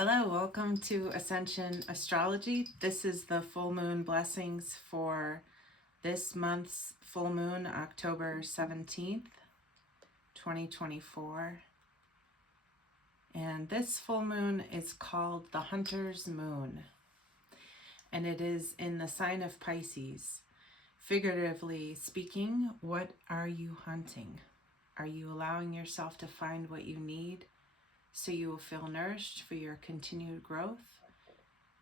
Hello, welcome to Ascension Astrology. This is the full moon blessings for this month's full moon, October 17th, 2024. And this full moon is called the Hunter's Moon, and it is in the sign of Pisces. Figuratively speaking, what are you hunting? Are you allowing yourself to find what you need so you will feel nourished for your continued growth?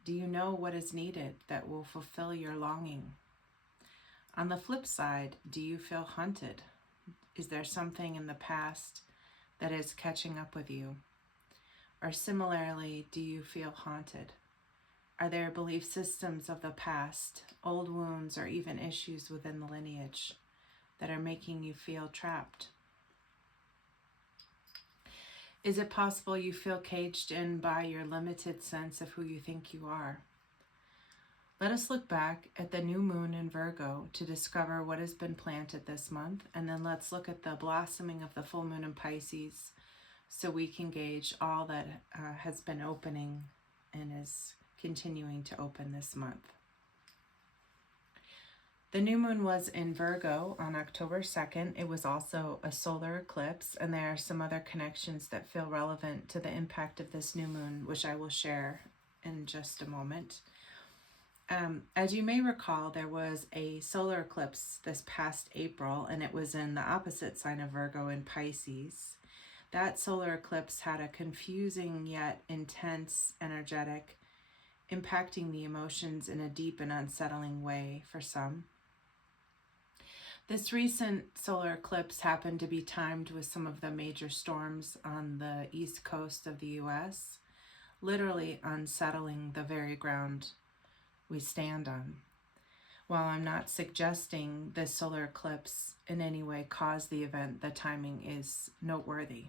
Do you know what is needed that will fulfill your longing? On the flip side, do you feel hunted? Is there something in the past that is catching up with you? Or similarly, do you feel haunted? Are there belief systems of the past, old wounds, or even issues within the lineage that are making you feel trapped? Is it possible you feel caged in by your limited sense of who you think you are? Let us look back at the new moon in Virgo to discover what has been planted this month, and then let's look at the blossoming of the full moon in Pisces so we can gauge all that has been opening and is continuing to open this month. The new moon was in Virgo on October 2nd. It was also a solar eclipse, and there are some other connections that feel relevant to the impact of this new moon, which I will share in just a moment. As you may recall, there was a solar eclipse this past April, and it was in the opposite sign of Virgo in Pisces. That solar eclipse had a confusing yet intense energetic, impacting the emotions in a deep and unsettling way for some. This recent solar eclipse happened to be timed with some of the major storms on the east coast of the US, literally unsettling the very ground we stand on. While I'm not suggesting this solar eclipse in any way caused the event, the timing is noteworthy.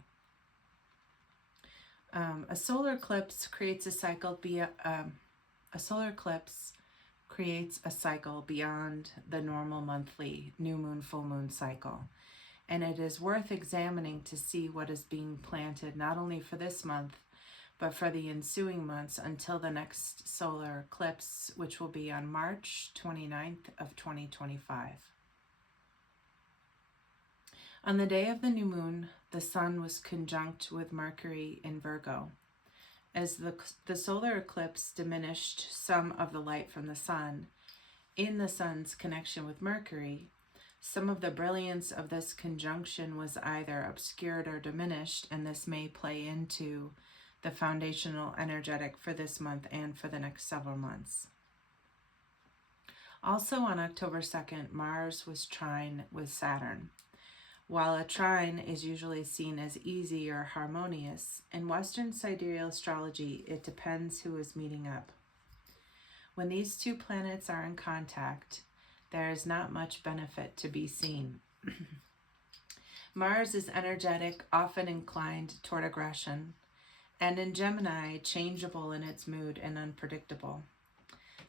A solar eclipse creates a cycle beyond the normal monthly new moon, full moon cycle. And it is worth examining to see what is being planted not only for this month, but for the ensuing months until the next solar eclipse, which will be on March 29th of 2025. On the day of the new moon, the sun was conjunct with Mercury in Virgo. As the solar eclipse diminished some of the light from the sun, in the sun's connection with Mercury, some of the brilliance of this conjunction was either obscured or diminished, and this may play into the foundational energetic for this month and for the next several months. Also on October 2nd, Mars was trine with Saturn. While a trine is usually seen as easy or harmonious, in Western sidereal astrology, it depends who is meeting up. When these two planets are in contact, there is not much benefit to be seen. Mars is energetic, often inclined toward aggression, and in Gemini, changeable in its mood and unpredictable.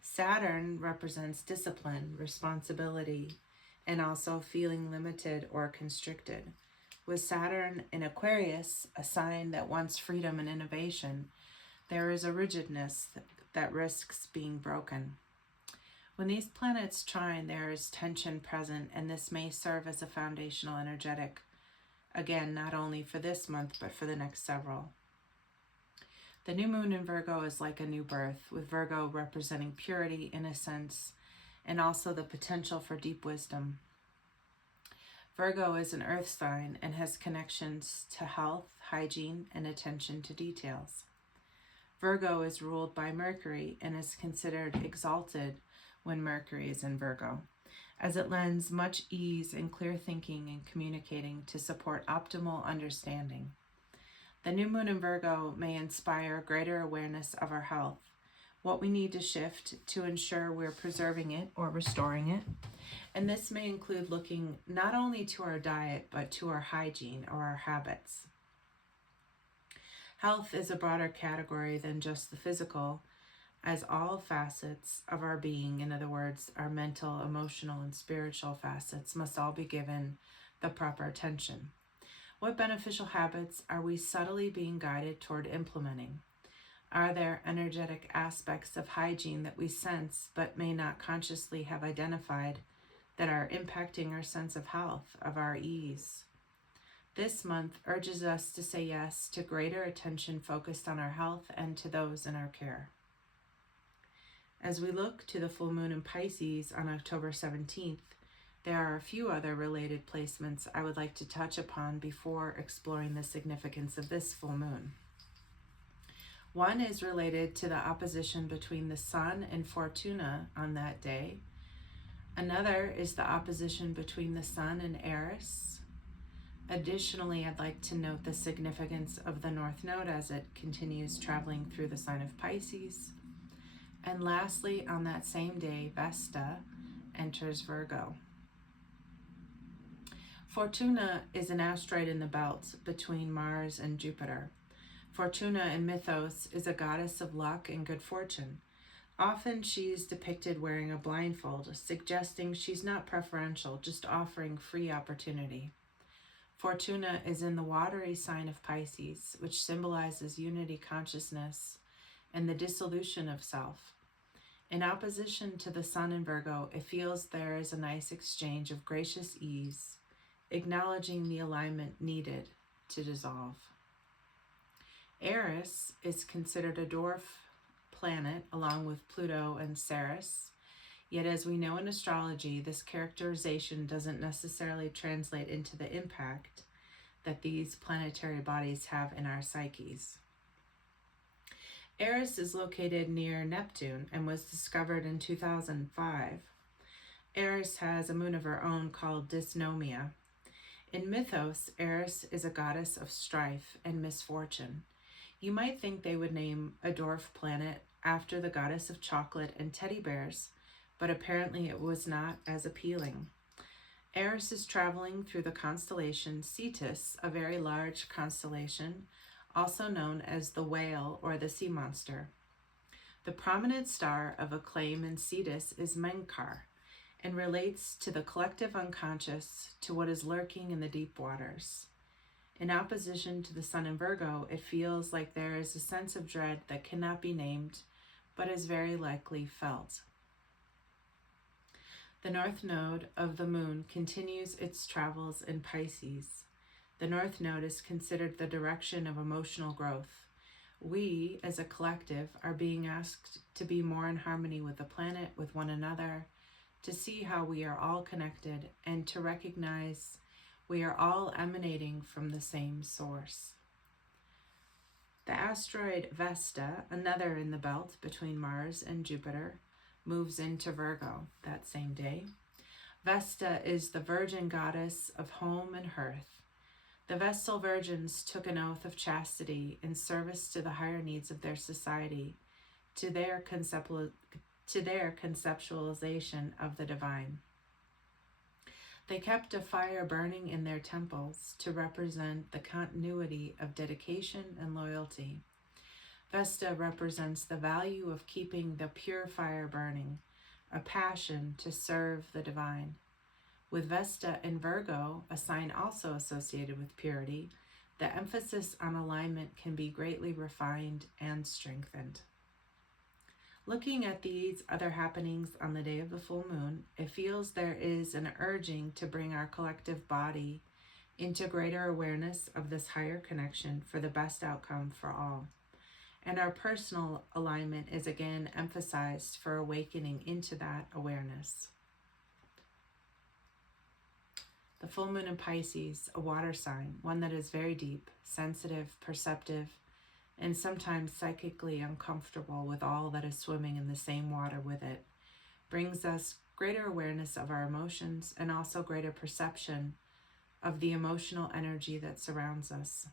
Saturn represents discipline, responsibility, and also feeling limited or constricted. With Saturn in Aquarius, a sign that wants freedom and innovation, there is a rigidness that risks being broken. When these planets trine, there is tension present, and this may serve as a foundational energetic, again, not only for this month, but for the next several. The new moon in Virgo is like a new birth, with Virgo representing purity, innocence, and also the potential for deep wisdom. Virgo is an earth sign and has connections to health, hygiene, and attention to details. Virgo is ruled by Mercury and is considered exalted when Mercury is in Virgo, as it lends much ease and clear thinking and communicating to support optimal understanding. The new moon in Virgo may inspire greater awareness of our health, what we need to shift to ensure we're preserving it or restoring it. And this may include looking not only to our diet, but to our hygiene or our habits. Health is a broader category than just the physical, as all facets of our being, in other words, our mental, emotional, and spiritual facets, must all be given the proper attention. What beneficial habits are we subtly being guided toward implementing? Are there energetic aspects of hygiene that we sense but may not consciously have identified that are impacting our sense of health, of our ease? This month urges us to say yes to greater attention focused on our health and to those in our care. As we look to the full moon in Pisces on October 17th, there are a few other related placements I would like to touch upon before exploring the significance of this full moon. One is related to the opposition between the Sun and Fortuna on that day. Another is the opposition between the Sun and Eris. Additionally, I'd like to note the significance of the North Node as it continues traveling through the sign of Pisces. And lastly, on that same day, Vesta enters Virgo. Fortuna is an asteroid in the belt between Mars and Jupiter. Fortuna in mythos is a goddess of luck and good fortune. Often she's depicted wearing a blindfold, suggesting she's not preferential, just offering free opportunity. Fortuna is in the watery sign of Pisces, which symbolizes unity consciousness and the dissolution of self. In opposition to the Sun in Virgo, it feels there is a nice exchange of gracious ease, acknowledging the alignment needed to dissolve. Eris is considered a dwarf planet along with Pluto and Ceres, yet as we know in astrology, this characterization doesn't necessarily translate into the impact that these planetary bodies have in our psyches. Eris is located near Neptune and was discovered in 2005. Eris has a moon of her own called Dysnomia. In mythos, Eris is a goddess of strife and misfortune. You might think they would name a dwarf planet after the goddess of chocolate and teddy bears, but apparently it was not as appealing. Eris is traveling through the constellation Cetus, a very large constellation, also known as the whale or the sea monster. The prominent star of acclaim in Cetus is Menkar, and relates to the collective unconscious, to what is lurking in the deep waters. In opposition to the Sun in Virgo, it feels like there is a sense of dread that cannot be named, but is very likely felt. The North Node of the Moon continues its travels in Pisces. The North Node is considered the direction of emotional growth. We, as a collective, are being asked to be more in harmony with the planet, with one another, to see how we are all connected, and to recognize we are all emanating from the same source. The asteroid Vesta, another in the belt between Mars and Jupiter, moves into Virgo that same day. Vesta is the virgin goddess of home and hearth. The Vestal virgins took an oath of chastity in service to the higher needs of their society, to their conceptualization of the divine. They kept a fire burning in their temples to represent the continuity of dedication and loyalty. Vesta represents the value of keeping the pure fire burning, a passion to serve the divine. With Vesta in Virgo, a sign also associated with purity, the emphasis on alignment can be greatly refined and strengthened. Looking at these other happenings on the day of the full moon, it feels there is an urging to bring our collective body into greater awareness of this higher connection for the best outcome for all. And our personal alignment is again emphasized for awakening into that awareness. The full moon in Pisces, a water sign, one that is very deep, sensitive, perceptive, and sometimes psychically uncomfortable with all that is swimming in the same water with it, brings us greater awareness of our emotions and also greater perception of the emotional energy that surrounds us.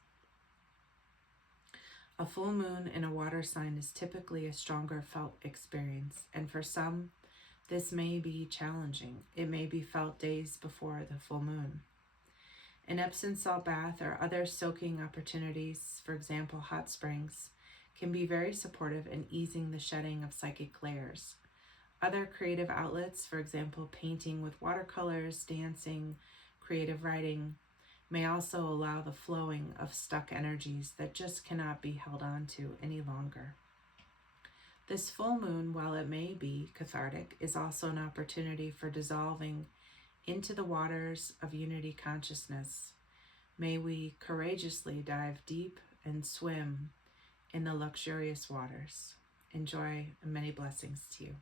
A full moon in a water sign is typically a stronger felt experience, and for some, this may be challenging. It may be felt days before the full moon. An Epsom salt bath or other soaking opportunities, for example, hot springs, can be very supportive in easing the shedding of psychic layers. Other creative outlets, for example, painting with watercolors, dancing, creative writing, may also allow the flowing of stuck energies that just cannot be held on to any longer. This full moon, while it may be cathartic, is also an opportunity for dissolving into the waters of unity consciousness. May we courageously dive deep and swim in the luxurious waters. Enjoy, and many blessings to you.